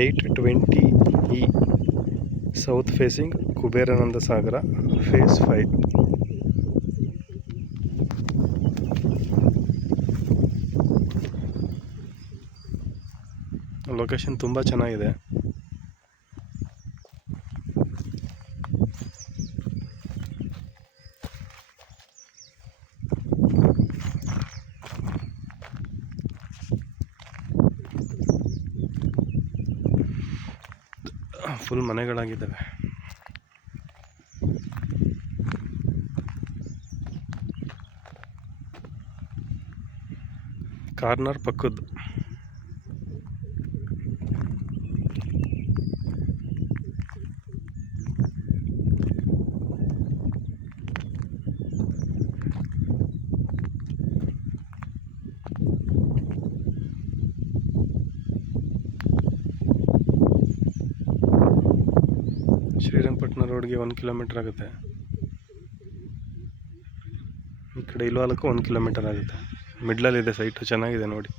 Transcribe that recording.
820E south facing ಕುಬೇರಾನಂದ ಸಾಗರ face 5. Location ತುಂಬ ಚೆನ್ನಾಗಿದೆ. Full ಮನೆಗಳಾಗಿದ್ದಾವೆ. Corner ಪಕ್ಕದ್ದು. Srirangapatna ರೋಡ್ಗೆ 1 ಕಿಲೋಮೀಟರ್ ಆಗುತ್ತೆ. ಈ ಕಡೆ ಇಲ್ವಾಲಕ್ಕೂ 1 ಕಿಲೋಮೀಟರ್ ಆಗುತ್ತೆ. ಮಿಡ್ಲಲ್ಲಿದೆ ಸೈಟು, ಚೆನ್ನಾಗಿದೆ ನೋಡಿ.